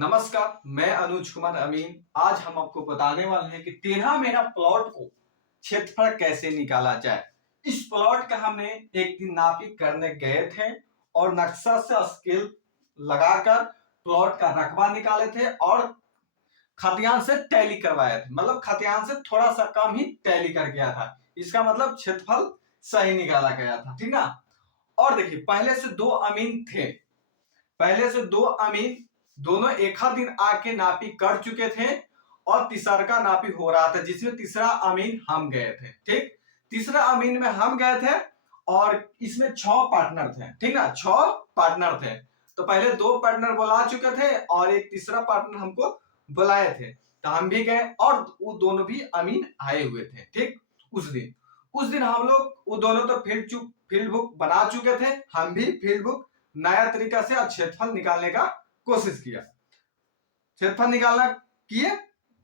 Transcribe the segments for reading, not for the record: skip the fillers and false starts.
नमस्कार, मैं अनुज कुमार अमीन। आज हम आपको बताने वाले हैं कि 13 मेगा प्लॉट को क्षेत्रफल कैसे निकाला जाए। इस प्लॉट का हमने एक दिन नापी करने गए थे और नक्शा से स्केल लगाकर प्लॉट का रकबा निकाले थे और खतियान से टैली करवाया था। मतलब खतियान से थोड़ा सा कम ही टैली कर गया था। इसका मतलब क्षेत्रफल सही निकाला गया था, ठीक ना। और देखिए, पहले से दो अमीन दोनों एक दिन आके नापी कर चुके थे और तीसरा का नापी हो रहा था, जिसमें तीसरा अमीन हम गए थे। ठीक, तीसरा अमीन में हम गए थे और इसमें 6 पार्टनर थे, ठीक ना। 6 पार्टनर थे, तो पहले 2 पार्टनर बुला चुके थे और एक तीसरा पार्टनर हमको बुलाए थे, तो हम भी गए और वो दोनों भी अमीन आए हुए थे। ठीक, उस दिन हम लोग वो दोनों तो फील्ड बुक बना चुके थे, हम भी फील्ड बुक नया तरीका से क्षेत्रफल निकालने का कोशिश किया। क्षेत्रफल निकालना किए,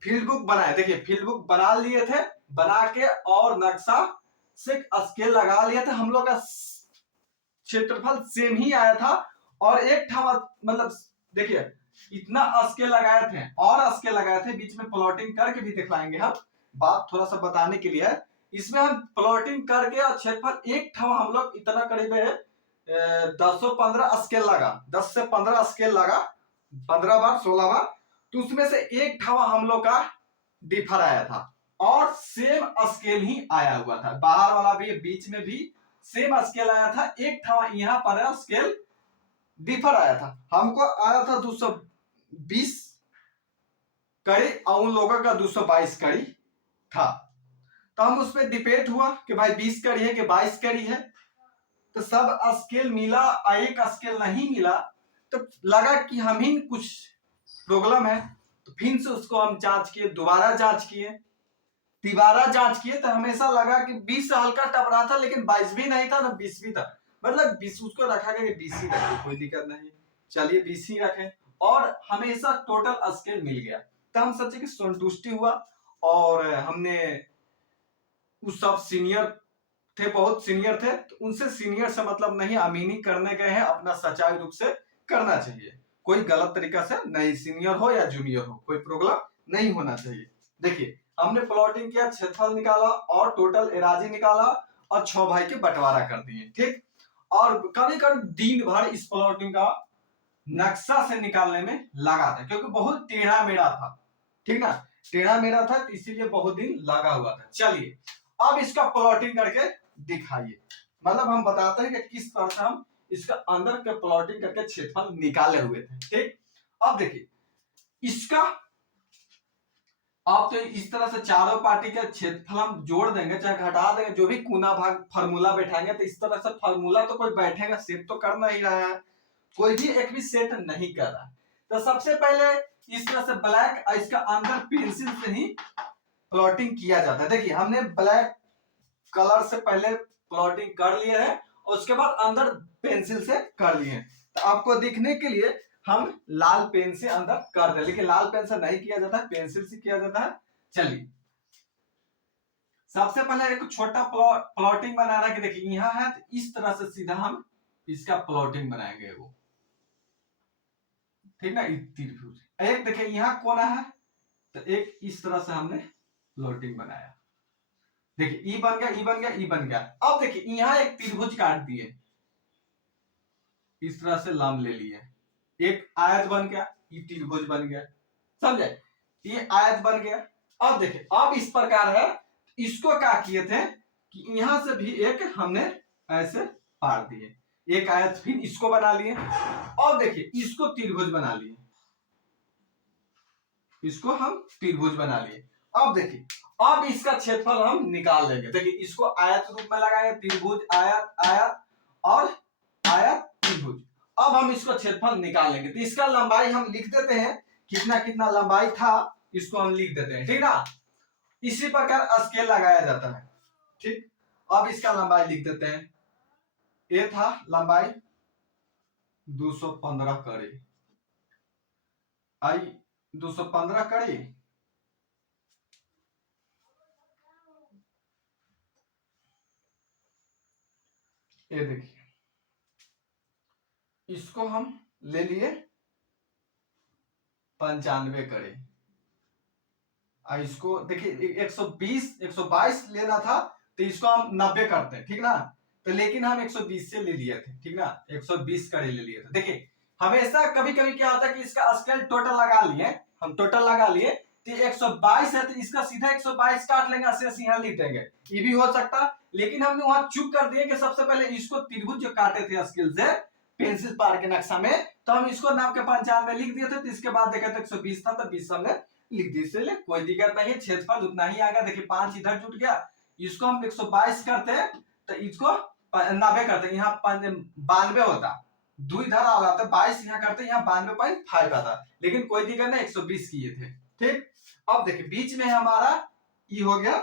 फील्ड बुक बनाए। देखिए, फील्ड बुक बना लिए थे, बना के और नक्शा से स्केल लगा लिए थे। हम लोग का क्षेत्रफल सेम ही आया था और एक था, मतलब देखिए इतना स्केल लगाए थे और स्केल लगाए थे, बीच में प्लॉटिंग करके भी दिखलाएंगे हम। बात थोड़ा सा बताने के लिए है, इसमें हम प्लॉटिंग करके और क्षेत्रफल एक था हम लोग इतना करीब है 1015 स्केल लगा, 10 से 15 स्केल लगा, 15 बार 16 बार, तो उसमें से एक ठावा हम लोग का डिफर आया था और सेम स्केल ही आया हुआ था। बाहर वाला भी बीच में भी सेम स्केल आया था, एक ठावा यहाँ पर स्केल डिफर आया था। हमको आया था 220 कड़ी और उन लोगों का 222 कड़ी था, तो हम उसमें डिबेट हुआ कि भाई 20 कड़ी है कि 22 कड़ी है, तो सब स्केल मिला, एक स्केल नहीं मिला, तो लगा कि हम ही कुछ प्रॉब्लम है। तो फिर से उसको हम जांच किए, दोबारा जांच किए, तिबारा जांच किए, तो हमेशा लगा कि 20 हल्का टप रहा था, लेकिन 22 भी नहीं था ना 20 भी था। मतलब 20 उसको रखा गया कि 20 ही रखे, कोई दिक्कत नहीं, चलिए 20 ही रखें, और हमेशा टोटल स्केल मिल गया। तो हम सोचे कि संतुष्टि हुआ और हमने उस सब सीनियर थे, बहुत सीनियर थे, तो उनसे सीनियर से मतलब नहीं, अमीनी करने गए हैं, अपना सच्चाई रूप से करना चाहिए, कोई गलत तरीका से नहीं, सीनियर हो या जूनियर हो, कोई प्रॉब्लम नहीं होना चाहिए। देखिए, हमने प्लॉटिंग किया, क्षेत्रफल निकाला और टोटल एराजी निकाला और 6 भाई के बंटवारा कर दिए। ठीक, और कभी कभी दिन भर इस प्लॉटिंग का नक्शा से निकालने में लगा था, क्योंकि बहुत टेढ़ा मेढ़ा था, ठीक ना, टेढ़ा मेढ़ा था, तो इसीलिए बहुत दिन लगा हुआ था। चलिए अब इसका प्लॉटिंग करके दिखाइए, मतलब हम बताते हैं कि किस तरह से हम इसका अंदर के प्लॉटिंग करके क्षेत्रफल निकाले हुए थे। ठीक, अब देखिए इसका, आप तो इस तरह से चारों पार्टी का क्षेत्रफल हम जोड़ देंगे चाहे घटा देंगे, जो भी कोना भाग फार्मूला बैठाएंगे, तो इस तरह से फार्मूला तो कोई बैठेगा, सेट तो कर नहीं रहा है, कोई भी एक भी सेट नहीं कर रहा है। तो सबसे पहले इस तरह से ब्लैक, इसका अंदर पेंसिल से ही प्लॉटिंग किया जाता है। देखिए, हमने ब्लैक कलर से पहले प्लॉटिंग कर लिए है और उसके बाद अंदर पेंसिल से कर लिए हैं। तो आपको दिखने के लिए हम लाल पेन से अंदर कर दे, लेकिन लाल पेन से नहीं किया जाता है, पेंसिल से किया जाता है। चलिए सबसे पहले एक छोटा प्लॉटिंग बनाना कि देखिए यहाँ है, तो इस तरह से सीधा हम इसका प्लॉटिंग बनाएंगे वो, ठीक ना। त्रिभुज एक देखिए यहाँ कोना है, तो एक इस तरह से हमने प्लॉटिंग बनाया। देखिए ई बन गया, ई बन गया, ई बन गया। अब देखिए यहाँ एक त्रिभुज काट दिए, इस तरह से लंब ले लिए, एक आयत बन गया, ये त्रिभुज बन गया, समझे, ये आयत बन गया। अब देखिए, अब इस प्रकार है, इसको क्या किए थे कि यहां से भी एक हमने ऐसे पार दिए, एक आयत, फिर इसको बना लिए और देखिए इसको त्रिभुज बना लिए, इसको हम त्रिभुज बना लिए। अब देखिए, अब इसका क्षेत्रफल हम निकाल लेंगे। देखिए इसको आयत रूप में लगाएंगे, त्रिभुज आयत आयत और आयत त्रिभुज। अब हम इसको क्षेत्रफल निकाल लेंगे, तो इसका लंबाई हम लिख देते हैं, कितना कितना लंबाई था इसको हम लिख देते हैं, ठीक ना। इसी प्रकार स्केल लगाया जाता है। ठीक, अब इसका लंबाई लिख देते हैं, ये था लंबाई 215 कड़ी, आई 215 कड़ी, ये देखिए इसको हम ले लिए 95 करे। इसको देखिए 120 122 लेना था तो इसको हम 90 करते हैं, ठीक ना। तो लेकिन हम 120 से ले लिए थे, ठीक ना, 120 करे ले लिए थे। देखिए हमेशा कभी कभी क्या होता है कि इसका स्केल टोटल लगा लिए, हम टोटल लगा लिए तो 122 है तो इसका सीधा 122 काट लेंगे, शेष यहाँ लिख देंगे, ये भी हो सकता। लेकिन हमने वहां चूक कर दिए कि सबसे पहले इसको त्रिभुज जो काटे थे स्केल से पेंसिल पार के नक्शा में, तो हम इसको नाम के 95 लिख दिए थे, तो इसके बाद देखा तो 120 था तो 20 हमने लिख दी, इसलिए कोई दिक्कत नहीं है, क्षेत्रफल उतना ही आएगा। देखिए 5 इधर जुट गया, इसको हम 122 करते हैं तो इसको 90 करते हैं, यहाँ 92 होता, 2 इधर आ रहा था, 22 यहाँ करते यहाँ 92.5 आता, लेकिन कोई दिक्कत नहीं 120 किए थे, ठीक। अब देखिए बीच में हमारा ये हो गया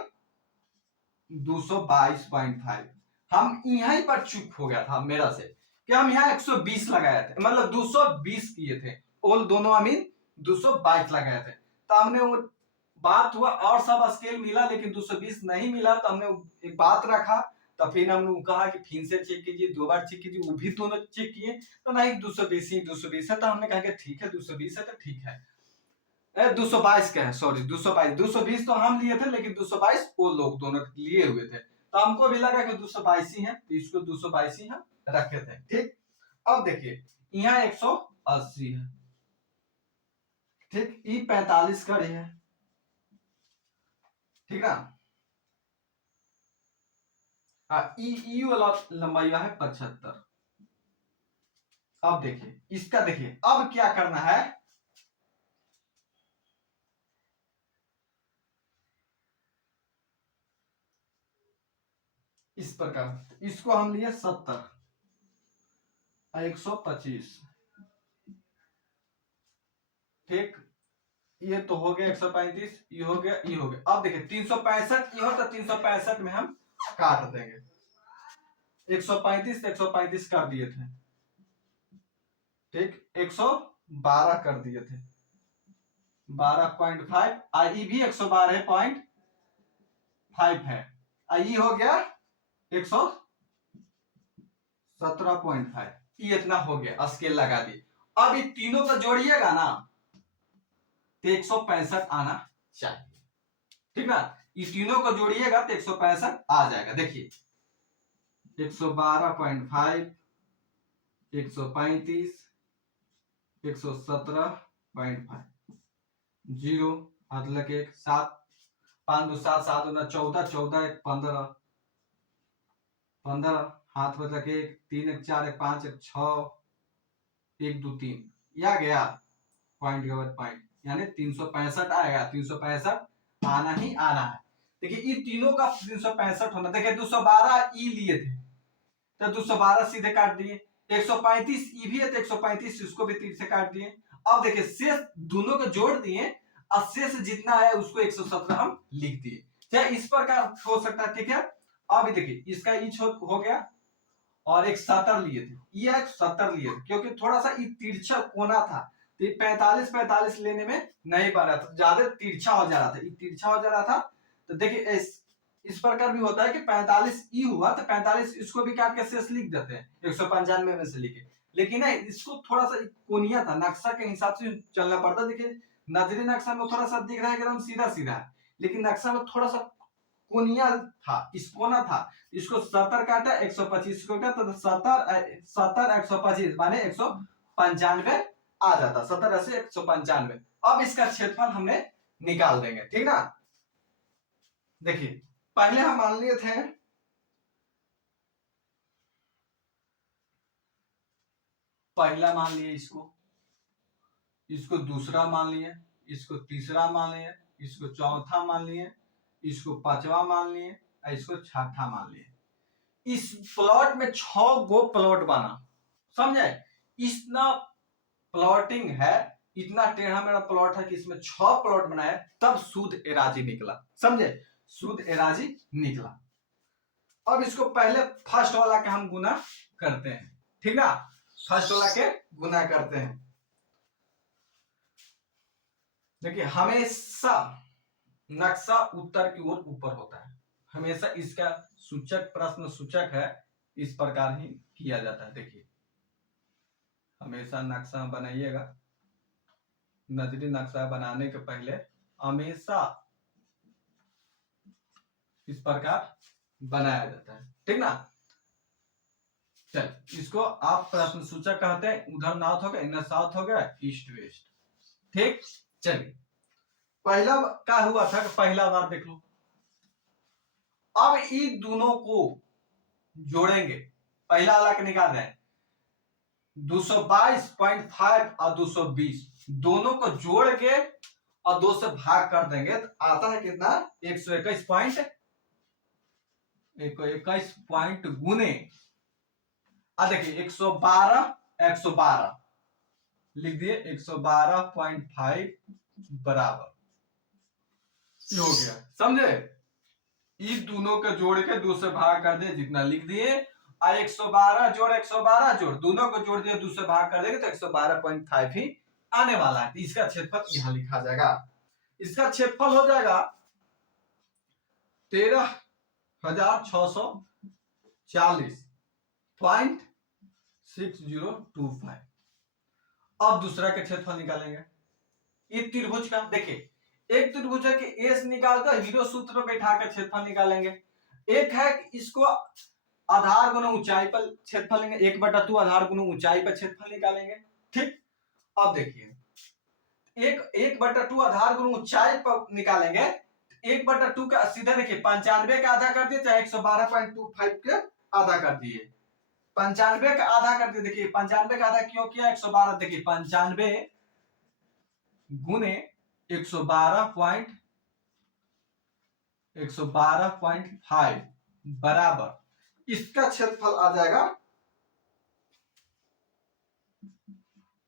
222.5, हम यहीं पर चूक हो गया था मेरा से कि हम यहाँ 120 लगाए थे, मतलब 220 किए थे, और दोनों अमीन 222 लगाए थे, तो हमने वो बात हुआ और सब स्केल मिला लेकिन 220 नहीं मिला, तो हमने एक बात रखा, तो फिर हमने कहा कि फिर से चेक कीजिए, 2 बार चेक कीजिए, वो भी दोनों चेक किए तो नहीं 220 ही 220 है, तो हमने कहा कि ठीक है 220 है तो ठीक है, 222 का है, सॉरी 222, 220 तो हम लिए थे लेकिन 222 वो लोग दोनों लिए हुए थे, तो हमको भी लगा कि 222 ही है, तो इसको 222 ही हम रखे थे, ठीक। अब देखिए यहाँ 180 है, ठीक, ई 45 खड़े है, ठीक ना, ई वाला लंबाई है 75। अब देखिए इसका, देखिए अब क्या करना है, इस प्रकार इसको हम लिए 70 और 125, ठीक, ये तो हो गया 135, ये हो गया, ये हो गया। अब देखिए 365 ये हो तो 365 में हम काट देंगे, 135 135 कर दिए थे, ठीक, 112 कर दिए थे, 12.5, आई भी 112.5 है, आई हो गया 117.5, ये इतना हो गया, स्केल लगा दी। अब ये तीनों का जोड़िएगा ना तो 165 आना चाहिए, ठीक ना, ये तीनों को जोड़िएगा तो 165 आ जाएगा। देखिए 112.5, 135, 117.5, 0 हाथ लगे 7, 5 2 7 7 2 14, 14 1 15, 15 हाथ में लगे 3 1 4 1 5 1 6, 1 2 3, या गया पॉइंट के बाद पॉइंट, यानी 365 आएगा, 365 आना ही आना है। देखिए ये तीनों का 365 होना, देखिए 212 ई लिए थे तो 212 सीधे काट दिए, 135 ई भी है तो 135 इसको भी 3 से काट दिए। अब देखिए शेष दोनों को जोड़ दिए और शेष जितना है उसको 117 हम लिख दिए, चाहे इस प्रकार हो सकता है, ठीक है। अब देखिए इसका ई हो गया और एक 70 लिए थे, ये एक 70 लिए थे क्योंकि थोड़ा सा तिरछा कोना था, तो 45 लेने में नहीं बन रहा था, ज्यादा तिरछा हो जा रहा था, तिरछा हो जा रहा था। तो देखिए इस प्रकार भी होता है कि 45 ई हुआ तो 45 इसको भी काट के शेष लिख देते हैं 195 में से लिखे, लेकिन नहीं इसको थोड़ा सा कोनिया था, नक्शा के हिसाब से चलना पड़ता। देखिए नजरी नक्शा में थोड़ा सा दिख रहा है एकदम सीधा सीधा है, लेकिन नक्शा में थोड़ा सा कोनिया था, इस कोना था, इसको 70 काटा 125 को काटा तो 70 125 माने 195 आ जाता, 70 से 195। अब इसका क्षेत्रफल हमने निकाल देंगे, ठीक ना। देखिए पहले हम मान लिए थे पहला मान लिए, इसको दूसरा मान लिए, इसको तीसरा मान लिए, इसको चौथा मान लिए, इसको पांचवा मान लिए, इसको छठा मान लिए। इस प्लॉट में 6 गो प्लॉट बना, समझे, इतना प्लॉटिंग है, इतना टेढ़ा मेरा प्लॉट है कि इसमें 6 प्लॉट बनाए तब शुद्ध एराजी निकला, समझे, शुद्ध एराजी निकला। अब इसको पहले फर्स्ट वाला के हम गुना करते हैं, ठीक ना, फर्स्ट वाला के गुना करते हैं। देखिए हमेशा नक्शा उत्तर की ओर ऊपर होता है, हमेशा इसका सूचक प्रश्न सूचक है, इस प्रकार ही किया जाता है। देखिए हमेशा नक्शा बनाइएगा, नजरी नक्शा बनाने के पहले हमेशा इस प्रकार बनाया जाता है, ठीक ना। चल इसको आप प्रश्न सूचक कहते हैं। उधर नॉर्थ हो गया, इधर साउथ हो गया, ईस्ट वेस्ट, ठीक। चलिए पहला क्या हुआ था कि पहला बार देख लो। अब इन दोनों को जोड़ेंगे, पहला अलग निकाल रहे हैं 222.5 और 220 दोनों को जोड़ के और 2 से भाग कर देंगे तो आता है कितना 121 पॉइंट गुने देखिए 112 लिख दिए 112.5 बराबर हो गया, समझे। इस दोनों के जोड़ के 2 से भाग कर दे जितना लिख दिए, और 112 जोड़ 112 जोड़ दोनों को जोड़ दिए 2 से भाग कर देंगे तो 112.5 ही आने वाला है। इसका क्षेत्रफल यहां लिखा जाएगा। इसका क्षेत्रफल हो जाएगा 13,640.6025। अब दूसरा का क्षेत्रफल निकालेंगे। ये त्रिभुज का देखिए, एक त्रिभुज है कि एस निकालकर हीरो सूत्र में बैठा कर क्षेत्रफल निकालेंगे। एक है कि इसको आधार गुना ऊंचाई पर क्षेत्रफल लेंगे, 1/2 आधार गुना ऊंचाई पर क्षेत्रफल निकालेंगे, ठीक। अब देखिए 1/2 आधार गुना ऊंचाई पर निकालेंगे, 1/2 का सीधा देखिए 95 का आधा कर दिए, चाहे 112.25 के आधा कर दिए, 95 का आधा कर दिए। देखिए 95 का आधा क्यों किया 112, देखिए 95 गुने 112.5 बराबर इसका क्षेत्रफल आ जाएगा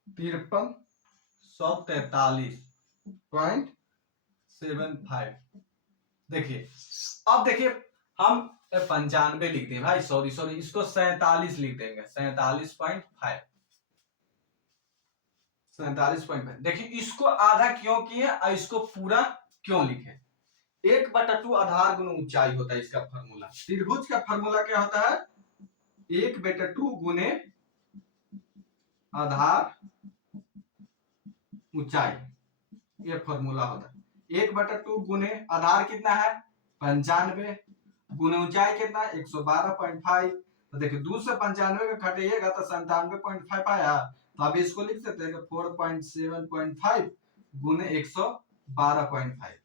5343.75। देखिए अब देखिए हम 95 लिख दें भाई, सॉरी इसको 47 लिख देंगे, 47.5। देखिए इसको आधा क्यों किए और इसको पूरा क्यों लिखे। 1/2 आधार गुना ऊंचाई होता है इसका फॉर्मूला। त्रिभुज का फॉर्मूला क्या होता है 1/2 गुने आधार ऊंचाई, ये फॉर्मूला होता है। 1/2 गुने आधार कितना है 95 गुने ऊंचाई कितना है 112.5। तो देखिए 2 से 95 का घटाइएगा तो 97.5 आया, तो अब इसको लिख सकते हैं 4.7.5 गुने 112.5।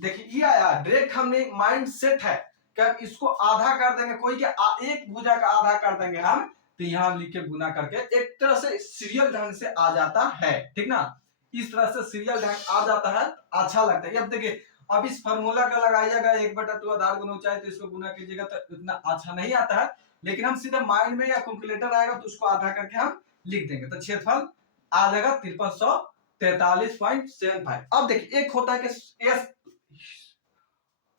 देखिए ये आया डायरेक्ट, हमने माइंड सेट है कि इसको आधा कर देंगे, कोई के एक भुजा का आधा कर देंगे हम, तो यहां लिख के गुना करके एक तरह से सीरियल ढंग से आ जाता है, ठीक ना। इस तरह से सीरियल ढंग आ जाता है, अच्छा लगता है। अब देखिए अब इस फार्मूला का लगाइएगा 1/2 आधार गुना ऊंचाई, तो इसको गुना कीजिएगा तो इतना अच्छा नहीं आता है, लेकिन हम सीधे माइंड में या कैलकुलेटर आएगा तो उसको आधा करके हम लिख देंगे, तो क्षेत्रफल आ जाएगा 5343.75। अब देखिए एक होता है कि एस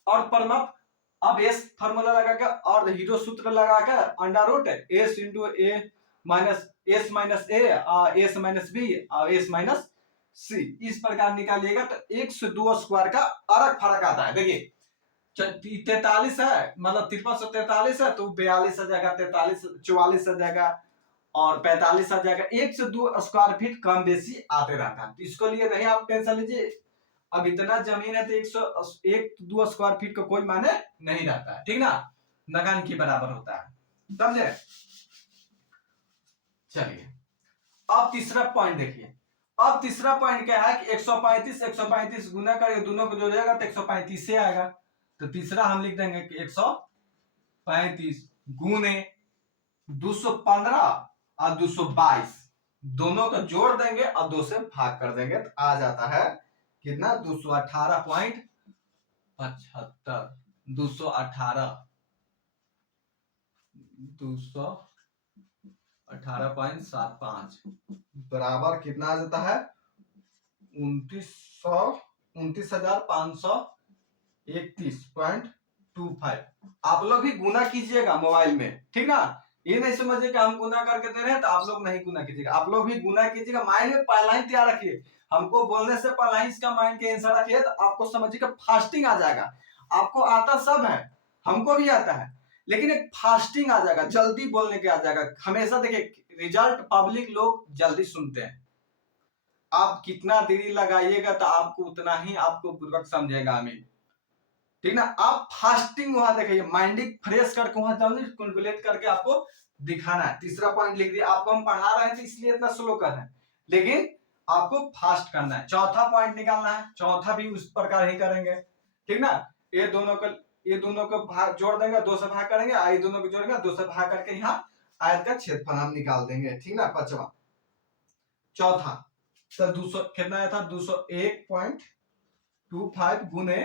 और परमत, अब एस फार्मूला लगाकर और हीरो सूत्र लगाकर under root S into A minus S minus A S minus B और एस माइनस सी, इस प्रकार निकालिएगा तो 1 से 2 स्क्वायर का अलग फर्क आता है। देखिए 43 है मतलब 5343 है तो 42 आ जाएगा, 43 44 आ जाएगा और 45 आ जाएगा। 1 से 2 स्क्वायर फीट कम बेसी आते रहता है, इसको लिए नहीं आप टेंशन लीजिए। अब इतना जमीन है तो 102 स्क्वायर फीट का कोई माने नहीं रहता है, ठीक ना, नगन के बराबर होता है, समझे। चलिए अब तीसरा पॉइंट देखिए। अब तीसरा पॉइंट क्या है कि 135 गुना करके दोनों को जोड़ेगा तो 135 से आएगा, तो तीसरा हम लिख देंगे कि 135 गुने 215 और 222 दोनों को जोड़ देंगे और 2 से भाग कर देंगे तो आ जाता है कितना 218.75 218.75 बराबर कितना आ जाता है 29,531.25। आप लोग भी गुना कीजिएगा मोबाइल में, ठीक ना। ये नहीं समझिए कि हम गुना करके दे रहे हैं तो आप लोग नहीं गुना कीजिएगा, आप लोग भी गुना कीजिएगा, माइंड में पहला ही तैयार रखिए। हमको बोलने से पहला ही इसका माइंड के आंसर रखिए तो आपको समझिए कि फास्टिंग आ जाएगा। आपको आता सब है, हमको भी आता है, लेकिन एक फास्टिंग आ जाएगा, जल्दी बोलने के आ जाएगा। हमेशा देखिए रिजल्ट पब्लिक लोग जल्दी सुनते हैं, आप कितना देरी लगाइएगा तो आपको उतना ही आपको बुर्बक समझेगा आमीन, ठीक ना। आप फास्टिंग वहां देखिए, माइंडिंग फ्रेश करके वहां जल्दी कैलकुलेट करके आपको दिखाना है। तीसरा पॉइंट लिख दिया, आपको हम पढ़ा रहे हैं तो इसलिए इतना स्लो कर रहे हैं, लेकिन आपको फास्ट करना है। चौथा पॉइंट निकालना है, चौथा भी उस प्रकार ही करेंगे, ठीक ना। ये दोनों को भाग जोड़ देंगे, 2 से भाग करेंगे, ये दोनों को जोड़ेंगे, 2 से भाग करके यहाँ आयत का क्षेत्रफल हम निकाल देंगे, ठीक ना। पांचवा चौथा सर 200 कितना आया था, 201.25 गुने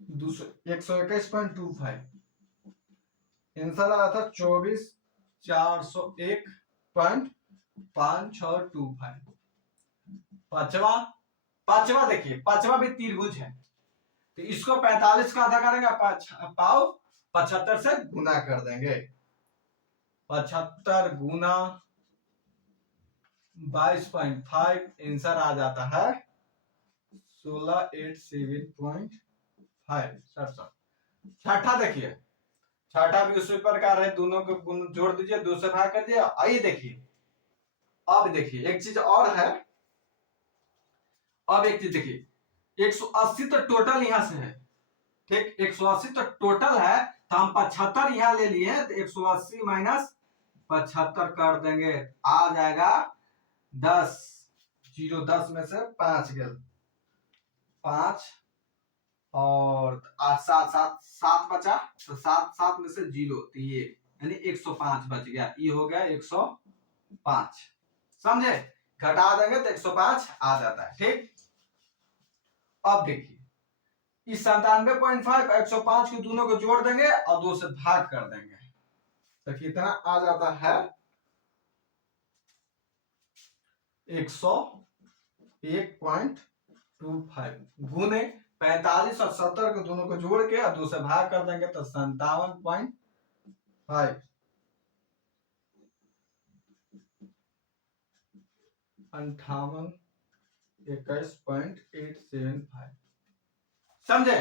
121.25, आंसर आया था 24,401.5625। पांचवा देखिए, पांचवा भी त्रिभुज है, तो इसको 45 का आधा करेंगे, पाव 75 से गुना कर देंगे। 75 गुना 22.5, आंसर आ जाता है 16,807.5। छठा देखिए, छठा भी उसी प्रकार है, दोनों को जोड़ दीजिए, 2 से भाग कर दिया। आइए देखिए, अब देखिए एक चीज और है, अब एक चीज देखिए, 180 तो टोटल यहां से है, ठीक, 180 तो टोटल है, तो हम 75 यहां ले लिए, तो 180 माइनस 75 कर देंगे, आ जाएगा 10, 0 10 में से 5 गए, 5 और 8 7 बचा, तो 7 में से 0, तो ये यानी 105 बच गया, ये हो गया 105, समझे। घटा देंगे तो 105 आ जाता है, ठीक। अब देखिए इस 97.5 105 के दोनों को जोड़ देंगे और 2 से भाग कर देंगे, तो कितना आ जाता है 101.25 गुने 45 और 70 को दोनों को जोड़ के और 2 से भाग कर देंगे, तो 57.5, 21.875, समझे।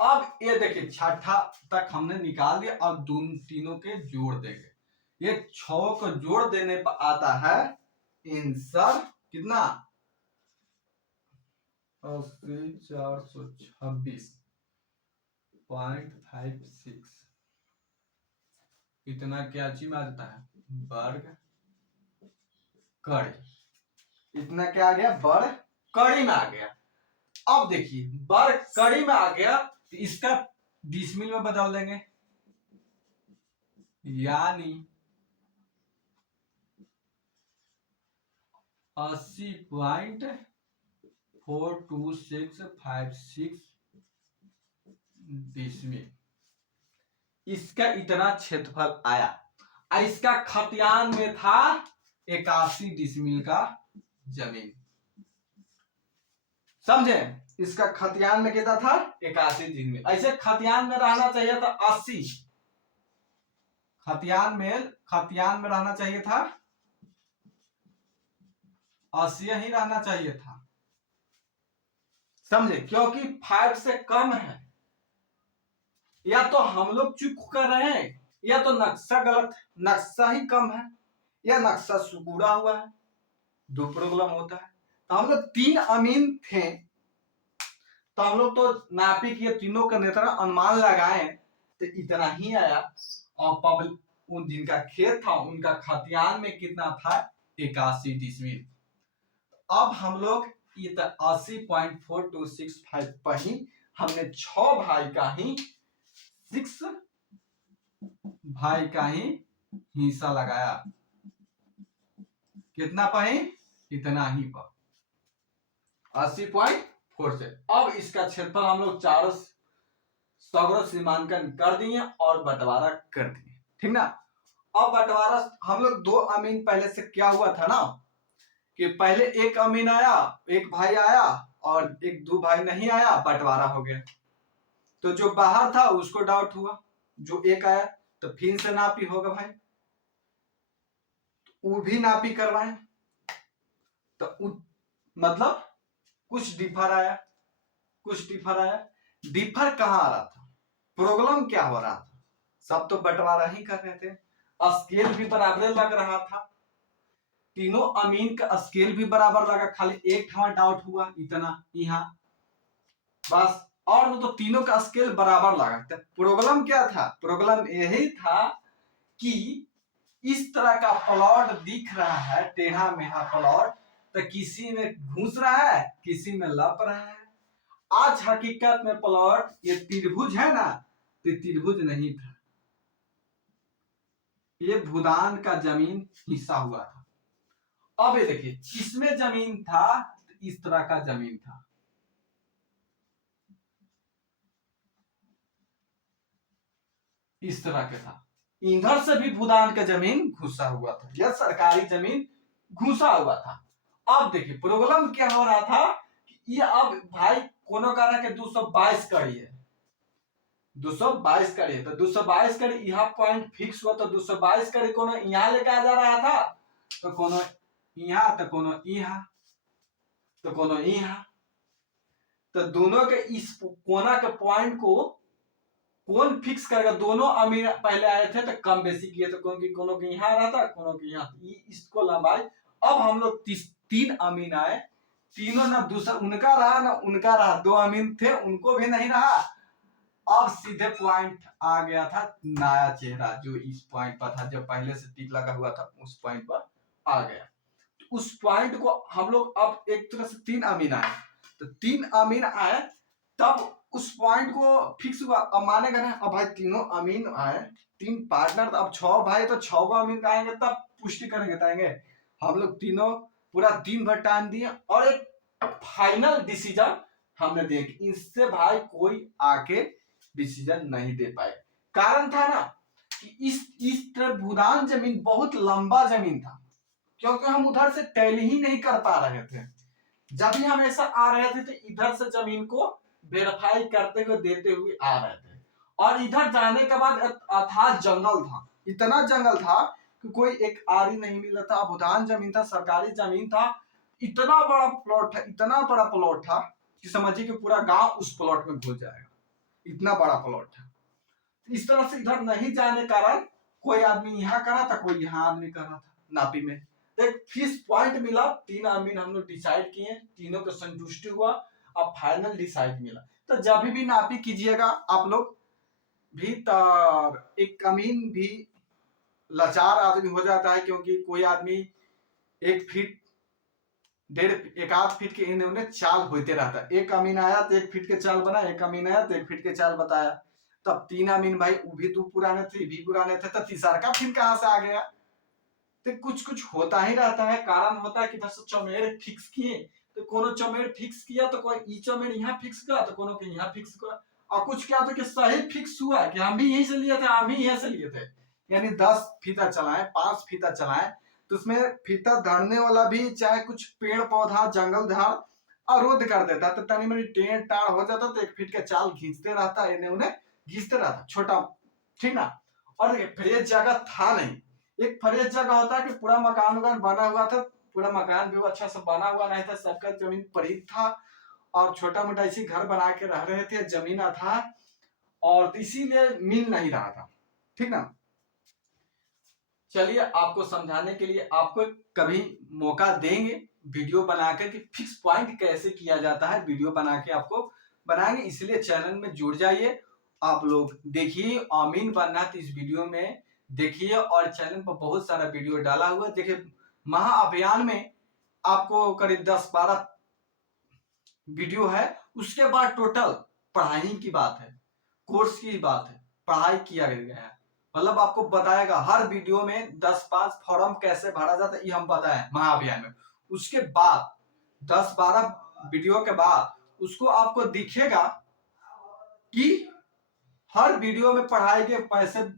अब ये देखिए छठा तक हमने निकाल दिया, और तीनों के जोड़ देंगे, ये 6 को जोड़ देने पर आता है आंसर कितना 80,426.56, इतना क्या चीज में आ जाता है, वर्ग कड़ी, इतना क्या आ गया, वर्ग कड़ी में आ गया। अब देखिए वर्ग कड़ी में आ गया, तो इसका डिसमिल में बदल देंगे, यानी 80.42656 डिसमिल, इसका इतना क्षेत्रफल आया। इसका खतियान में था 81 डिसमिल का जमीन, समझे। इसका खतियान में कितना था 81 डिसमिल, ऐसे खतियान में रहना चाहिए था 80, खतियान में रहना चाहिए था 80 ही रहना चाहिए था, समझे, क्योंकि 5 से कम है। या तो हम लोग चूक कर रहे हैं, या तो नक्शा गलत, नक्शा ही कम है, या नक्शा सुकूड़ा हुआ है, दो प्रॉब्लम होता है। तो हम लोग 3 अमीन थे, तो हम लोग तो नापी किए, तीनों का नेत्र अनुमान लगाए, तो इतना ही आया। और पब्लिक उन जिनका खेत था उनका खतियान में कितना था 81 डिसमिल। अब हम लोग 80.4265 पर ही हमने 6 भाई का ही 6 भाई का ही हिस्सा लगाया, कितना पर, इतना ही पर 80.4 से। अब इसका क्षेत्रफल हम लोग चारों सगरों सीमांकन कर दिए और बंटवारा कर दिए, ठीक ना। अब बंटवारा हम लोग 2 अमीन, पहले से क्या हुआ था ना कि पहले एक अमीन आया, एक भाई आया और एक 2 भाई नहीं आया, बंटवारा हो गया। तो जो बाहर था उसको डाउट हुआ, जो एक आया तो फिर से नापी होगा भाई, वो भी नापी करवाए, तो मतलब कुछ डिफर आया, डिफर कहां आ रहा था, प्रॉब्लम क्या हो रहा था, सब तो बंटवारा ही कर रहे थे, स्केल भी बराबर लग रहा था, तीनों अमीन का स्केल भी बराबर लगा, खाली एक ठमा डाउट हुआ इतना यहाँ बस, और तो तीनों का स्केल बराबर लगा। तो प्रॉब्लम क्या था, प्रॉब्लम यही था कि इस तरह का प्लॉट दिख रहा है, टेढ़ा मेढ़ा प्लॉट, तो किसी में घुस रहा है, किसी में लप रहा है। आज हकीकत में प्लॉट ये त्रिभुज है ना, तो त्रिभुज नहीं था, ये भूदान का जमीन हिस्सा हुआ था। अब ये देखिए, इसमें जमीन था, इस तरह का जमीन था, इस तरह के था, इधर से भी भूदान का जमीन घुसा हुआ था, यह सरकारी जमीन घुसा हुआ था। अब देखिए प्रॉब्लम क्या हो रहा था कि ये अब भाई कोनो कह रहा है कि 222 कड़ी है, 222 कड़ी है, तो 222 कड़ी यहाँ पॉइंट फिक्स हुआ, तो 222 कड़ी कोनो यहाँ लेके आ जा रहा था, तो कोनो यहाँ, तो कोनो यहाँ, तो कोनो यहाँ, तो दोनों के इस कोना के पॉइंट को कौन फिक्स करेगा। दोनों अमीर पहले आए थे तो कम बेसी किए, तो कोनो के यहाँ रहा था, कोनो के यहाँ, इसको लंबाई। अब हम लोग तीन अमीन आए, तीनों ना दूसरा उनका रहा ना उनका रहा, दो अमीन थे उनको भी नहीं रहा। अब सीधे पॉइंट आ गया था, नया चेहरा जो इस पॉइंट पर था, जो पहले से टिक लगा हुआ था उस पॉइंट पर आ गया। तो उस पॉइंट को हम लोग अब एक तरह से तीन अमीन आए, तो तीन अमीन आए तब उस पॉइंट को फिक्स हुआ। अब मानेगा ना, अब भाई तीनों अमीन आए, तीन पार्टनर, अब 6 भाई, तो 6 अमीन आएंगे तब पुष्टि करेंगे, बताएंगे। हम लोग तीनों पूरा दिन भर टाइम दिए और एक फाइनल डिसीजन हमने दिया कि इससे भाई कोई आके डिसीजन नहीं दे पाए। कारण था ना कि इस भूदान जमीन बहुत लंबा जमीन था, क्योंकि हम उधर से टैली ही नहीं कर पा रहे थे। जब भी हम ऐसा आ रहे थे तो इधर से जमीन को वेरीफाई करते हुए देते हुए आ रहे थे, और इधर जाने के बाद अथाह जंगल था, इतना जंगल था कि कोई एक आरी नहीं मिला था। भूदान जमीन था, सरकारी जमीन था, इतना बड़ा प्लॉट था, इतना बड़ा प्लॉट था कि समझिए कि पूरा गांव उस प्लॉट में घुस जाएगा, इतना बड़ा प्लॉट था। इस तरह से इधर नहीं जाने कारण कोई आदमी यहाँ करा था, कोई यहाँ आदमी करा था नापी में। एक फिक्स पॉइंट मिला, तीन अमीन हम लोग डिसाइड किए, तीनों को संतुष्टि हुआ, अब फाइनल डिसाइड मिला। तो जब भी नापी कीजिएगा आप लोग भी, तो एक अमीन भी लाचार आदमी हो जाता है, क्योंकि कोई आदमी 1 फीट एक आध फीट के इन्हें उन्हें चाल होते रहता है। एक अमीन आया तो 1 फीट के चाल बना, एक अमीन आया तो 1 फीट के चाल बताया, तब तीन अमीन भाई वो भी 2 पुराने थे, भी पुराने थे, तो तीसरा का फिर कहां से आ गया। तो कुछ कुछ होता ही रहता है, कारण होता है कि इधर से चौमेर फिक्स किए, तो कोनो चौमेर फिक्स किया तो कोई ई चौमेर यहाँ फिक्स करा, तो कोनो के यहाँ फिक्स करा, और कुछ क्या था कि सही फिक्स हुआ कि हम भी यहीं से लिए थे, हम भी यहीं से लिए थे, यानी 10 फीता चलाए, 5 फीता चलाए, तो उसमें फीता धरने वाला भी चाहे कुछ पेड़ पौधा जंगल झाड़ अवरोध कर देता, तो तनी मनी टेढ़ टाड़ हो जाता, तो 1 फीट के चाल खींचते रहता, इन्हें उन्हें घिसते रहता छोटा, ठीक ना। और फ्रेज जगह था नहीं, एक फ्रेज जगह होता है कि पूरा मकान वकान बना हुआ था, पूरा मकान भी अच्छा से बना हुआ नहीं था, सबका जमीन परित था, और छोटा मोटा इसी घर बना के रह रहे थे, जमीन था, और इसीलिए मिल नहीं रहा था, ठीक ना। चलिए आपको समझाने के लिए आपको कभी मौका देंगे वीडियो बनाकर कि फिक्स पॉइंट कैसे किया जाता है, वीडियो बना के आपको बनाएंगे, इसलिए चैनल में जुड़ जाइए। आप लोग देखिए, अमीन बनना तो इस वीडियो में देखिए, और चैनल पर बहुत सारा वीडियो डाला हुआ है। देखिए महाअभियान में आपको करीब 10-12 वीडियो है, उसके बाद टोटल पढ़ाई की बात है, कोर्स की बात है, पढ़ाई किया गया है, मतलब आपको बताएगा हर वीडियो में 10-5 फॉर्म कैसे भरा जाता है, ये हम बताएं महाअभियान में। उसके बाद 10-12 वीडियो के बाद उसको आपको दिखेगा कि हर वीडियो में पढ़ाई के पैसे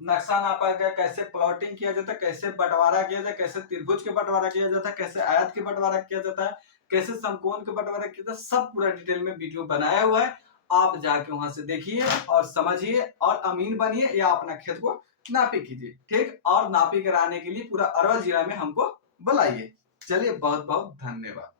नक्शा नापा गया, कैसे प्लॉटिंग किया जाता है, कैसे बंटवारा किया जाता है, कैसे त्रिभुज के बंटवारा किया जाता है, कैसे आयत के बंटवारा किया जाता है, कैसे समकोण के बंटवारा किया जाता है, सब पूरा डिटेल में वीडियो बनाया हुआ है। आप जाके वहां से देखिए और समझिए और अमीन बनिए, या अपना खेत को नापी कीजिए, ठीक। और नापी कराने के लिए पूरा अरवल जिला में हमको बुलाइए। चलिए बहुत बहुत धन्यवाद।